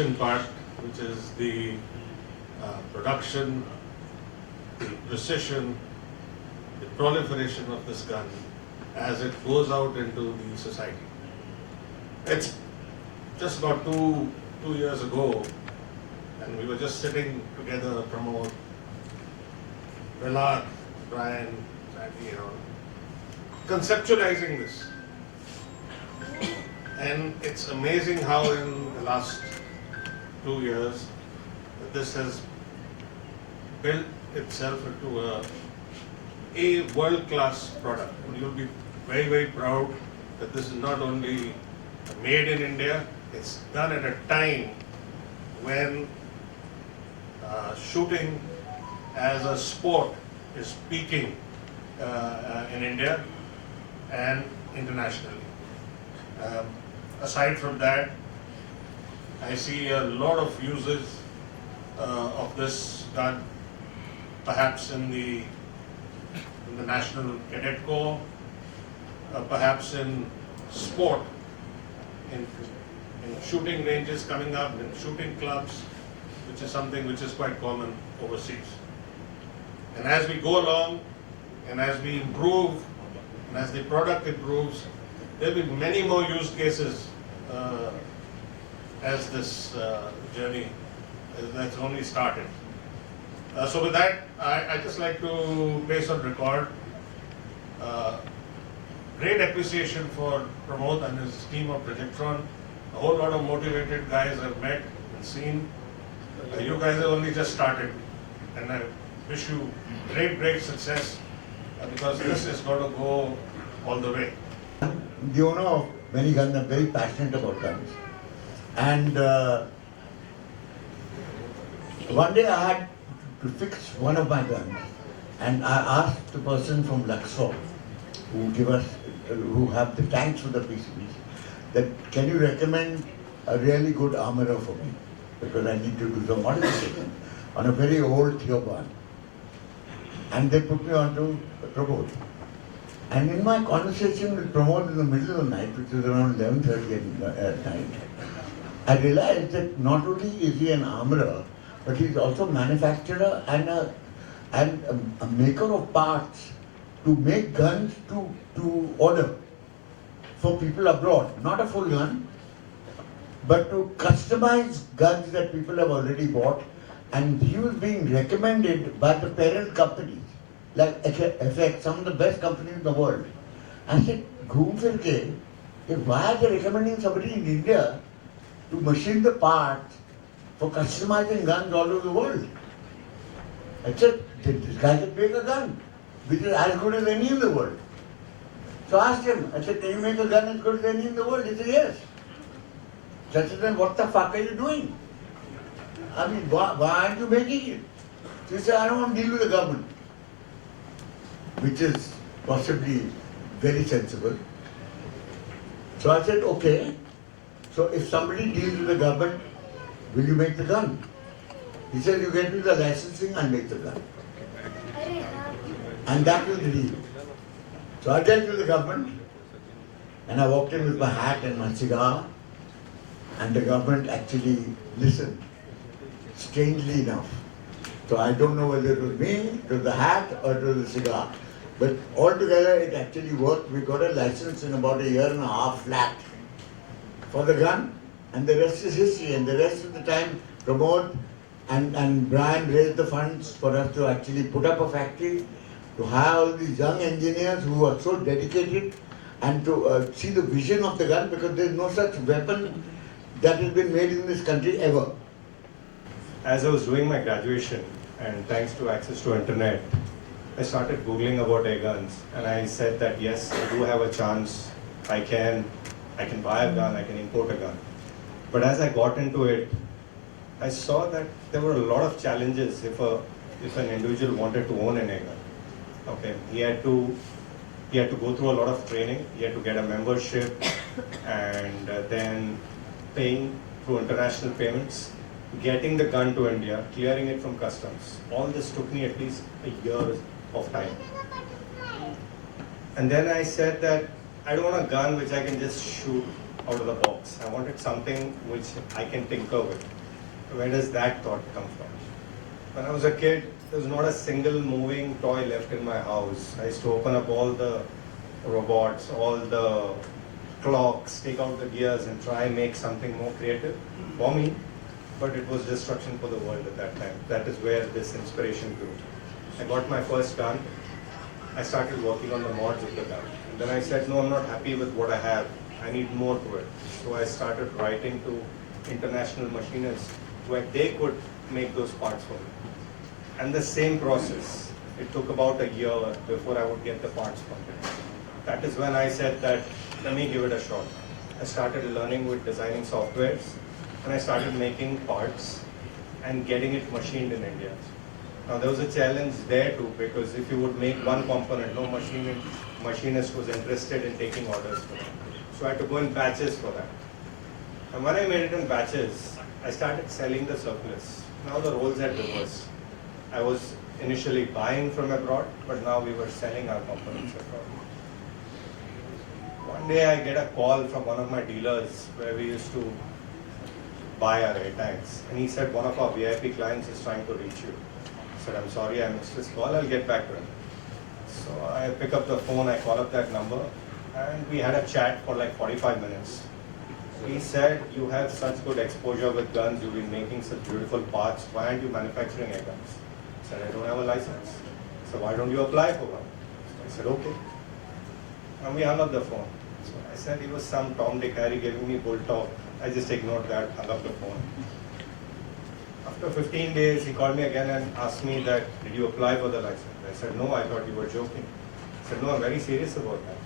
action part, which is the production, the precision, the proliferation of this gun as it goes out into the society. It's just about two years ago, and we were just sitting together, Pramod, Prahlad, Brian, Sandy, conceptualizing this. And it's amazing how in the last 2 years, this has built itself into a world-class product. And you'll be very, very proud that this is not only made in India, it's done at a time when shooting as a sport is peaking in India and internationally. Aside from that, I see a lot of uses of this gun, perhaps in the National Cadet Corps, perhaps in sport, in shooting ranges coming up, in shooting clubs, which is something which is quite common overseas. And as we go along, and as we improve, and as the product improves, there will be many more use cases as this journey that's only started. So with that, I just like to place on record great appreciation for Pramod and his team of Projectron. A whole lot of motivated guys I've met and seen. You guys have only just started, and I wish you great success because this is going to go all the way. The owner of many guns are very passionate about guns. And one day I had to fix one of my guns, and I asked the person from Luxor who have the tanks for the PCBs, that can you recommend a really good armorer for me, because I need to do some modification on a very old Theoban. And they put me on to Pramod. And in my conversation with Pramod in the middle of the night, which was around 11:30 at night, I realized that not only is he an armorer, but he's also a manufacturer and a maker of parts to make guns to order for people abroad. Not a full gun, but to customize guns that people have already bought. And he was being recommended by the parent companies, like FX, some of the best companies in the world. I said, Ghoom fir ke, why are they recommending somebody in India to machine the parts for customizing guns all over the world? I said, this guy can make a gun which is as good as any in the world. So I asked him, I said, can you make a gun as good as any in the world? He said, yes. So I said, then what the fuck are you doing? I mean, why aren't you making it? So he said, I don't want to deal with the government, which is possibly very sensible. So I said, okay, so if somebody deals with the government, will you make the gun? He said, you get me the licensing, I'll make the gun. And that was the deal. So I dealt with the government, and I walked in with my hat and my cigar, and the government actually listened, strangely enough. So I don't know whether it was me, it was the hat, or it was the cigar. But altogether, it actually worked. We got a license in about 1.5 years flat for the gun, and the rest is history. And the rest of the time, Pramod and Brian raised the funds for us to actually put up a factory, to hire all these young engineers who are so dedicated, and to see the vision of the gun, because there is no such weapon that has been made in this country ever. As I was doing my graduation, and thanks to access to internet, I started Googling about air guns, and I said that yes, I do have a chance. I can buy a gun, I can import a gun. But as I got into it, I saw that there were a lot of challenges if an individual wanted to own an air gun. Okay, he had to go through a lot of training. He had to get a membership, and then paying through international payments, getting the gun to India, clearing it from customs. All this took me at least a year of time. And then I said that I don't want a gun which I can just shoot out of the box. I wanted something which I can tinker with. Where does that thought come from? When I was a kid, there was not a single moving toy left in my house. I used to open up all the robots, all the clocks, take out the gears and try and make something more creative for me. But it was destruction for the world at that time. That is where this inspiration grew. I got my first gun. I started working on the mods of the gun. And then I said, no, I'm not happy with what I have. I need more to it. So I started writing to international machinists where they could make those parts for me. And the same process. It took about a year before I would get the parts from them. That is when I said that, let me give it a shot. I started learning with designing softwares, and I started making parts and getting it machined in India. Now there was a challenge there too, because if you would make one component, no machinist was interested in taking orders for that. So I had to go in batches for that. And when I made it in batches, I started selling the surplus. Now the roles had reversed. I was initially buying from abroad, but now we were selling our components abroad. One day I get a call from one of my dealers where we used to buy our air tanks, and he said one of our VIP clients is trying to reach you. I said, I'm sorry, I missed his call, I'll get back to him. So I pick up the phone, I call up that number, and we had a chat for like 45 minutes. He said, you have such good exposure with guns, you've been making such beautiful parts, why aren't you manufacturing air guns? I said, I don't have a license. So why don't you apply for one? I said, okay. And we hung up the phone. So I said, he was some Tom Dick Harry giving me bull talk. I just ignored that, hung up the phone. After 15 days, he called me again and asked me that, did you apply for the license? I said, no, I thought you were joking. He said, no, I'm very serious about that.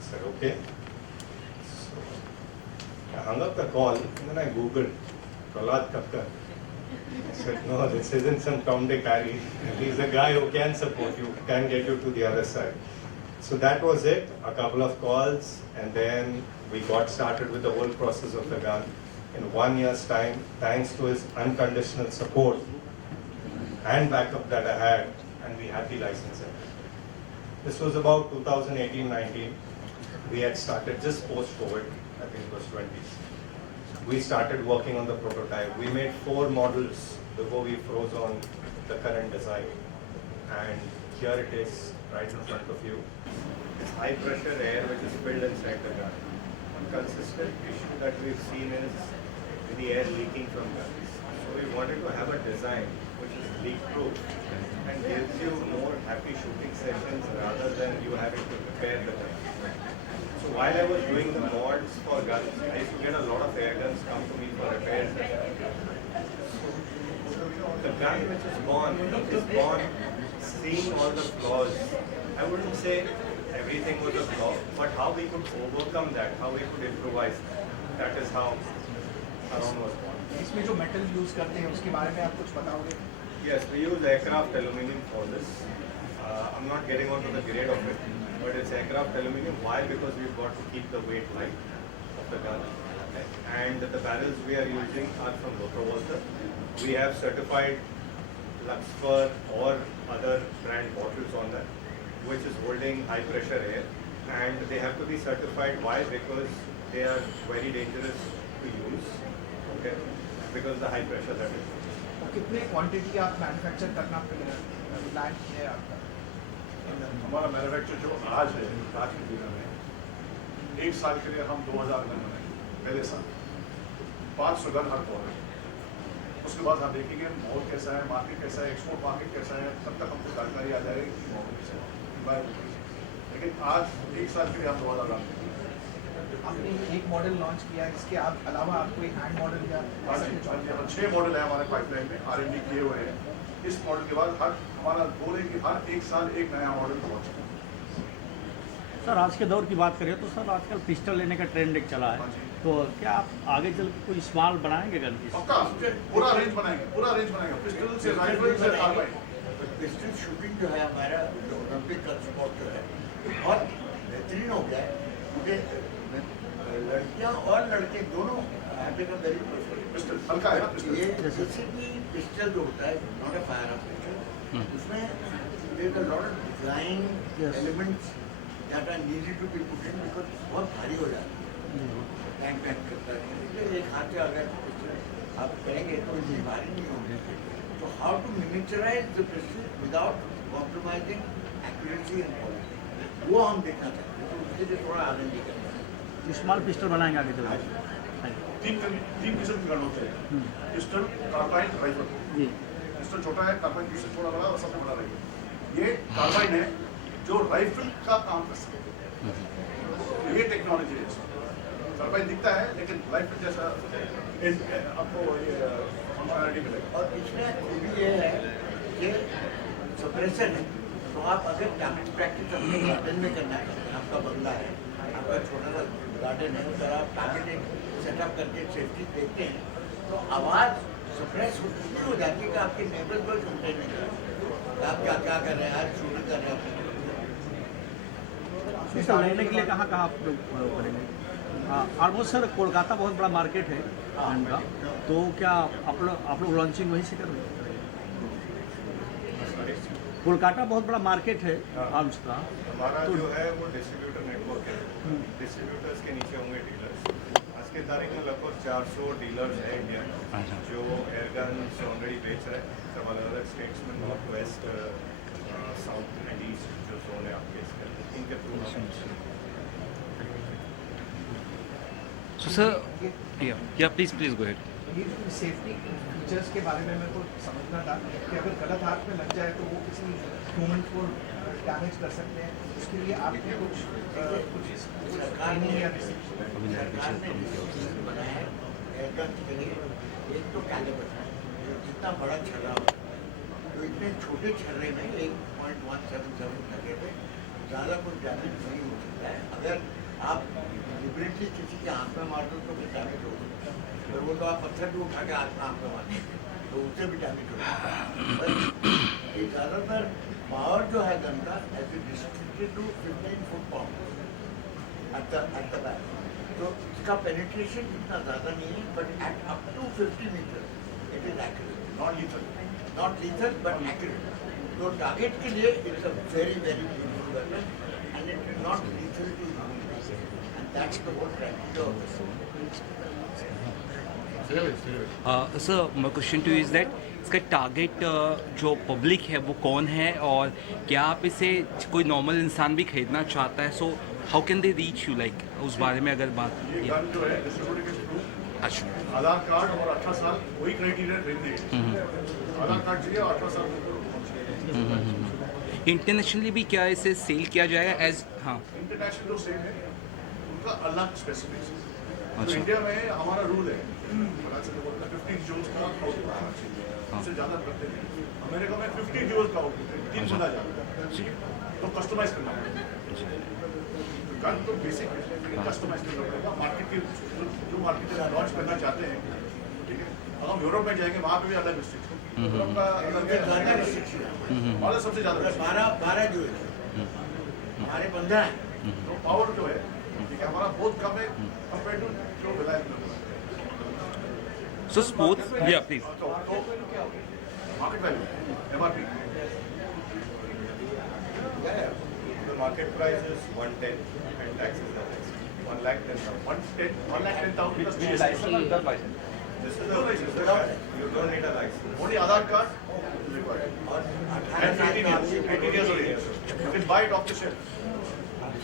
I said, okay. So I hung up the call and then I Googled Prahlad Thakkar. I said, no, this isn't some Tom Dick Harry. He's a guy who can support you, can get you to the other side. So that was it, a couple of calls, and then we got started with the whole process of the gun. In 1 year's time, thanks to his unconditional support and backup that I had, and we had the licensing. This was about 2018-19. We had started just post-COVID, I think it was 20s. We started working on the prototype. We made 4 models before we froze on the current design. And here it is, right in front of you. It's high pressure air which is filled inside the gun. One consistent issue that we've seen is the air leaking from guns. So we wanted to have a design which is leak proof and gives you more happy shooting sessions rather than you having to repair the gun. So while I was doing the mods for guns, I used to get a lot of air guns come to me for repairs. The gun which is born seeing all the flaws. I wouldn't say everything was a flaw, but how we could overcome that, how we could improvise that is how Arun was born. इसमें जो metal use करते हैं उसके बारे में आप कुछ बताओगे? Yes, we use aircraft aluminum for this. I'm not getting onto the grade of it, but it's aircraft aluminum. Why? Because we've got to keep the weight light of the gun. And the barrels we are using are from Lotrovolta. We have certified Luxfer or other brand bottles on that, which is holding high pressure air, and they have to be certified. Why? Because they are very dangerous to use, okay, because the high pressure that is. कितने quantity आप manufacture करना plan किया है आपका? हमारा manufacture जो आज है, आज के दिन में 1 साल के लिए हम 2000 गन बनाएंगे पहले साल, 500 गन हर क्वार्टर। उसके बाद हम देखेंगे माहौल कैसा है, मार्केट कैसा है, एक्सपोर्ट मार्केट कैसा है, तब तक हमको जानकारी आ जाएगी कि माहौल कैसा है। लेकिन आज 1 साल के लिए हम 2000 गन बनाएंगे। आपने एक मॉडल लॉन्च किया, इसके अलावा आप कोई हैंड मॉडल या 6 मॉडल है हमारे पाइपलाइन में, R&D किए हुए हैं। इस मॉडल के बाद हमारा गोल है कि हर 1 साल एक नया मॉडल लॉन्च करें। सर आज के दौर की बात करें तो सर आजकल पिस्टल लेने का ट्रेंड एक चला है, तो क्या आप आगे चल के कोई स्मॉल बनाएंगे गन की? पक्का पूरा रेंज बनाएंगे, पिस्टल से राइफल से कार्बाइन। पिस्टल शूटिंग जो है हमारा ओलंपिक का स्पोर्ट जो है बहुत बेहतरीन हो गया है, क्योंकि लड़कियां और लड़के दोनों पिस्टल हल्का है ना पिस्टल। ये जैसे कि पिस्टल जो होता है not a firearm pistol, उसमें there is a lot of design elements that are needed to be put in because बहुत भारी हो जाती है। टैंक वैंक करता है, इसलिए एक हाथ से अगर आप करेंगे तो बीमारी नहीं होगी। तो how to miniaturize the pistol without compromising accuracy and quality, वो हम देखना चाहते हैं, तो उसके लिए थोड़ा आनंद करना है। स्मॉल पिस्टल बनाएंगे आगे चल के। तीन किस्म के गन होते हैं, पिस्टल, कार्बाइन, राइफल। जी पिस्टल छोटा है, कार्बाइन दूसरे थोड़ा बड़ा और सबसे बड़ा राइफल। ये कार्बाइन है जो राइफल का काम कर सकते हैं, ये टेक्नोलॉजी है। कार्बाइन दिखता है लेकिन राइफल जैसा आपको ये फंक्शनैलिटी मिलेगा। और इसमें खूबी ये है कि सप्रेशन है, तो आप अगर टारगेट प्रैक्टिस अपने गार्डन में करना है, आपका बंगला है, आपका छोटा सा गार्डन है, उधर आप टारगेट सेटअप करके सेफ्टी देखते हैं, तो आवाज़ सप्रेस इतनी हो जाती है कि आपके नेबर्स को कंप्लेन नहीं करते आप क्या क्या कर रहे हैं, आज शूटिंग कर रहे हैं। पिस्टल लेने के लिए कहाँ कहाँ आप लोग करेंगे? ऑलमोस्ट सर कोलकाता बहुत बड़ा मार्केट है आर्म का, तो क्या आप लोग लॉन्चिंग वहीं से कर रहे हैं? कोलकाता बहुत बड़ा मार्केट है आर्म्स का, हमारा जो है वो डिस्ट्रीब्यूटर नेटवर्क है, डिस्ट्रीब्यूटर्स के नीचे होंगे डीलर्स। आज के तारीख में लगभग 400 डीलर्स हैं इंडिया में जो एयरगन्स ऑलरेडी बेच रहे हैं, सब अलग अलग स्टेट्स में, north west, south and east जो जोन है आपके इसके, इनके through So sir, yeah, please go ahead. ये सेफ्टी फीचर्स के बारे में मेरे को समझना था कि अगर गलत हाथ में लग जाए तो वो किसी ह्यूमन को डैमेज कर सकते हैं, उसके लिए आपने कुछ सरकार ने या सरकार ने बनाया है एयरगन के लिए। एक तो कैलिबर है, जो जितना बड़ा छर्रा हो, तो इतने छोटे छर्रे में 1.177 छर्रे में ज़्यादा कुछ डैमेज नहीं हो सकता है। अगर आप डिलिबरेटली किसी के हाथ में मार दो तो भी डैमेज हो सकता है, और वो तो आप पत्थर भी उठा के हाथ में मार दो तो उससे भी डैमेज हो सकता है। पर ये ज़्यादातर पावर जो है गन का edge restricted to 15 foot pound at the back, तो इसका पेनिट्रेशन इतना ज़्यादा नहीं है, but at up to 50 meter it is accurate, not lethal but accurate. तो टारगेट के लिए it's a very very beautiful weapon and it is not lethal to human being, and that's the whole criteria of Sir, my question to you is that इसका target जो public है वो कौन है, और क्या आप इसे कोई नॉर्मल इंसान भी खरीदना चाहता है, so how can they reach you, like उस बारे में अगर बात ये गन जो है डिस्ट्रीब्यूटर के थ्रू अच्छा आधार कार्ड और 18 साल वही क्राइटेरिया खरीदने हैं। आधार कार्ड चाहिए और 18 साल इंटरनेशनली भी क्या इसे सेल किया जाएगा एज? हाँ इंटरनेशनल जो सेल है उनका अलग स्पेसिफिकेशन। तो अच्छा। इंडिया में हमारा रूल है 50 जूल्स का आउटपुट आना चाहिए, उससे ज़्यादा करते नहीं। अमेरिका में 50 जूल्स का आउटपुट है, 3 गुना ज़्यादा, तो कस्टमाइज करना पड़ेगा। गन तो बेसिक है लेकिन कस्टमाइज करना पड़ेगा। मार्केट की जो मार्केट लॉन्च करना चाहते हैं, ठीक है, अगर हम यूरोप में जाएंगे वहाँ पे भी अलग रिस्ट्रिक्शन, यूरोप का अलग है, ज़्यादा रिस्ट्रिक्शन हमारा सबसे ज़्यादा restriction। 12 जो है हमारे 15 है। तो पावर जो है ठीक है हमारा बहुत कम है कंपेयर टू जो रिलायंस में। सो स्पोर्ट्स, या प्लीज। तो market value MRP The market price is 110 and taxes are 1,10,000. 110,000 plus GST. This is No a license. you don't need a license. Only Aadhaar card required. और And 18 18 years. 18 years of age. You can buy it off the shelf.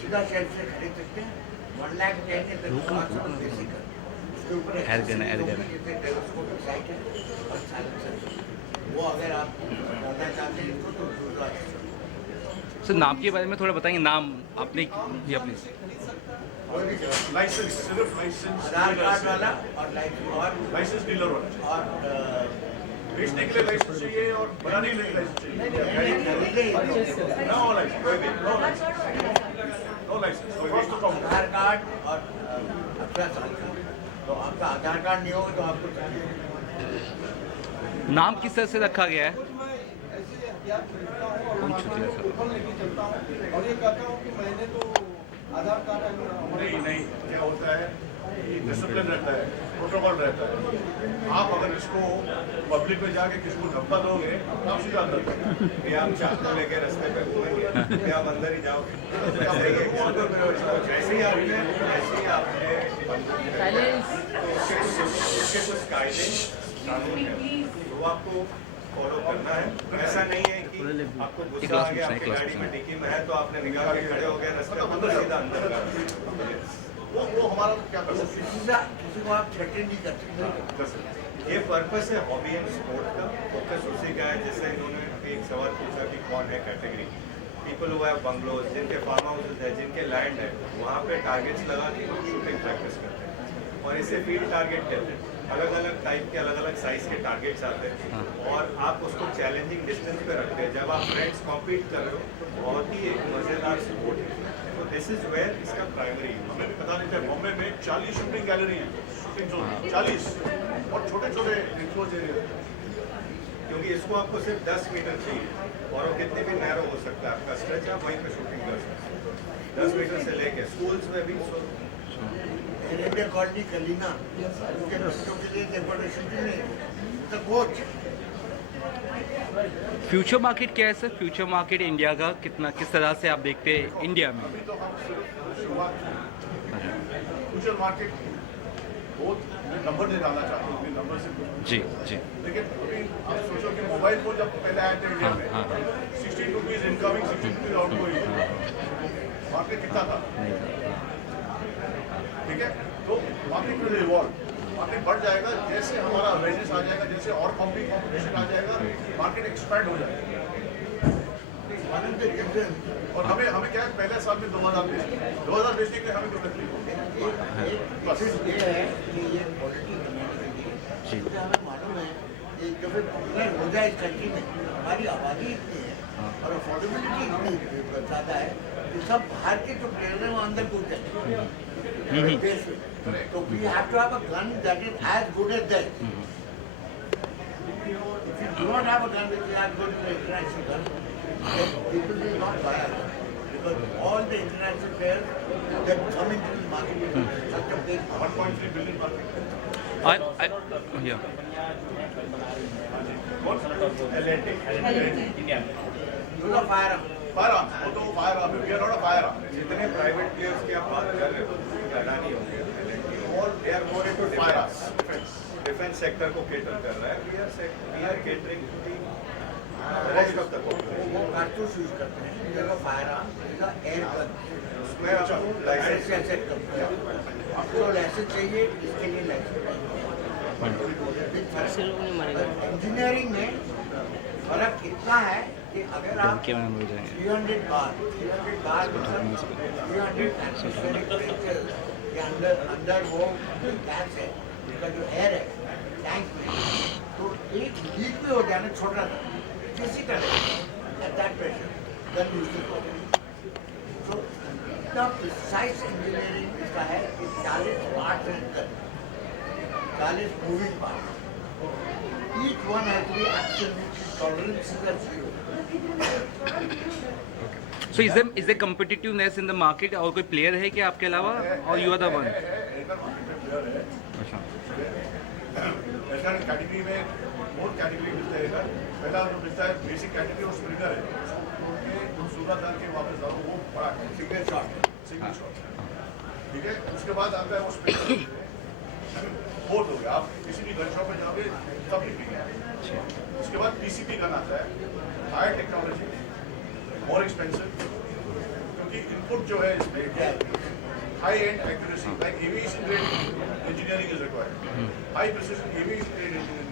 सीधा shelf से खरीद सकते हैं। 1,10,000 है तो cost of basic है, उसके ऊपर टेलीस्कोपिक साइट है और साइलेंसर। वो अगर आप करना चाहते हैं इसको तो दूसरा है। सर नाम के बारे में थोड़ा बताएंगे, नाम आपने या प्लीज? लाइसेंस सिर्फ लाइसेंस आधार कार्ड वाला और लाइसेंस डीलर वाला और बेचने के लिए लाइसेंस चाहिए और बनाने के लिए लाइसेंस चाहिए। No licence, no licence. Aadhaar card और 18 साल का। तो आपका आधार कार्ड नहीं होगा तो आपको नाम किस तरह से रखा गया है? कौन छुट्टी लेके चलता हूँ और ये कहता हूँ कि मैंने तो आधार कार्ड नहीं क्या होता है डिसिप्लिन रहता है, प्रोटोकॉल रहता है। आप अगर इसको पब्लिक में जाके किसी को धब्बा दोगे तो आप सीधा अंदर कि आप चाकू लेके रास्ते पे घूमेंगे कि आप अंदर ही जाओगे। जैसे ही आपने उसके कुछ कायदे कानून हैं वो आपको फॉलो करना है। ऐसा नहीं है कि आपको गुस्सा आ गया, आपकी गाड़ी में डिक्की में है तो आपने निकाल के खड़े हो गए रास्ते में, अंदर सीधा अंदर वो हमारा क्या कर सकते किसी को आप थ्रेटन नहीं कर सकते। ये पर्पस है हॉबी एंड स्पोर्ट का, फोकस उसी का है। जैसे इन्होंने एक सवाल पूछा कि कौन है category, people who have bungalows, जिनके फार्म हाउसेज है, जिनके लैंड है, वहाँ पे टारगेट्स लगा के लोग शूटिंग प्रैक्टिस करते हैं और इसे फील्ड टारगेट कहते हैं। अलग अलग टाइप के अलग अलग साइज के टारगेट्स आते हैं और आप उसको चैलेंजिंग डिस्टेंस पे रखते हैं। जब आप फ्रेंड्स कॉम्पीट कर रहे हो बहुत ही एक मज़ेदार स्पोर्ट है। तो दिस इज वेयर इसका प्राइमरी हमें भी पता नहीं था बॉम्बे में 40 शूटिंग गैलरी है, शूटिंग जोन 40 और छोटे छोटे इंक्लोज एरिया। क्योंकि इसको आपको सिर्फ 10 मीटर चाहिए और वो कितने भी नैरो हो सकता है आपका स्ट्रेच, आप वहीं पे शूटिंग कर सकते हैं 10 मीटर से लेके। स्कूल्स में भी इंडिया कॉलोनी कलीना उनके बच्चों के लिए डेकोरेशन के लिए द कोच। फ्यूचर मार्केट क्या है सर? फ्यूचर मार्केट इंडिया का किस तरह से आप देखते हैं इंडिया में? अभी तो हम सिर्फ शुरुआत फ्यूचर मार्केट बहुत नंबर नहीं डालना चाहते हैं, नंबर से जी जी लेकिन अभी आप सोचो कि मोबाइल फोन जब पहले आए थे इंडिया में 16 rupees incoming 16 rupees outgoing, market कितना था? ठीक है, तो मार्केट में इवॉल्व, मार्केट बढ़ जाएगा जैसे हमारा अवेयरनेस आ जाएगा, जैसे और कॉम्पिटिशन आ जाएगा, मार्केट एक्सपैंड हो जाएगा। और हमें क्या है, पहले साल में 2000 बेचने के लिए हमें कोई तकलीफ होगी। बस ये है कि ये क्वालिटी बनाने के लिए मुझे हमें मालूम है कि जब ये पॉपुलर हो जाए इस कंट्री में, हमारी आबादी इतनी है और अफोर्डेबिलिटी इतनी ज़्यादा है कि सब बाहर के जो प्लेयर हैं वो अंदर कूद जाते हैं। So we have to have a gun that is as good as that. If you do not have a gun which is as good as the international gun, then people will not buy a gun. Because all the international players that come into the market with such a big 1.3 billion market. yeah. use of firearm. Firearms, वो तो firearm है, we are not a firearm. जितने private players की आप बात कर रहे हो, अडानी हो गया, they are more into Firearms, defence sector को केटर कर रहा है। We are catering to the rest of the population. वो कारतूस यूज करते हैं, जगह फायरआर्म, जगह एयर गन। उसमें आपको लाइसेंस लाइसेंस करते हैं। आपको लाइसेंस चाहिए, इसके लिए लाइसेंस चाहिए। इंजीनियरिंग में फर्क इतना है कि अगर आप 300 बार 300 एटमॉस्फेरिक प्रेशर के अंदर वो गैस है, उसका जो एयर है टैंक में, तो एक लीक भी हो जाए ना छोटा सा किसी तरह at that pressure gun use हो जाए। तो इतना प्रिसाइज इंजीनियरिंग इसका है कि 40 पार्ट है अंदर, 40 moving part. Each one has to be absolute tolerances are zero. So is there competitiveness in the market? और कोई प्लेयर है क्या आपके अलावा, और यू आर द वन? अच्छा, एयर कैटेगरी में बहुत कैटेगरी मिलते हैं इधर। पहला जो मिलता है बेसिक कैटेगरी और स्प्रिंगर है, खूबसूरत डाल के वापस आओ, वो बड़ा सिंगल शॉट, ठीक है। उसके बाद आता है वो स्प्रिंगर, फोर्थ हो गया। आप किसी भी गन शॉप में जाओगे तब लिखेंगे। उसके बाद पीसीपी गन आता है, हायर टेक्नोलॉजी, मोर एक्सपेंसिव, क्योंकि इनपुट जो है इसमें high and accuracy, like aviation grade engineering is required, high precision aviation grade engineering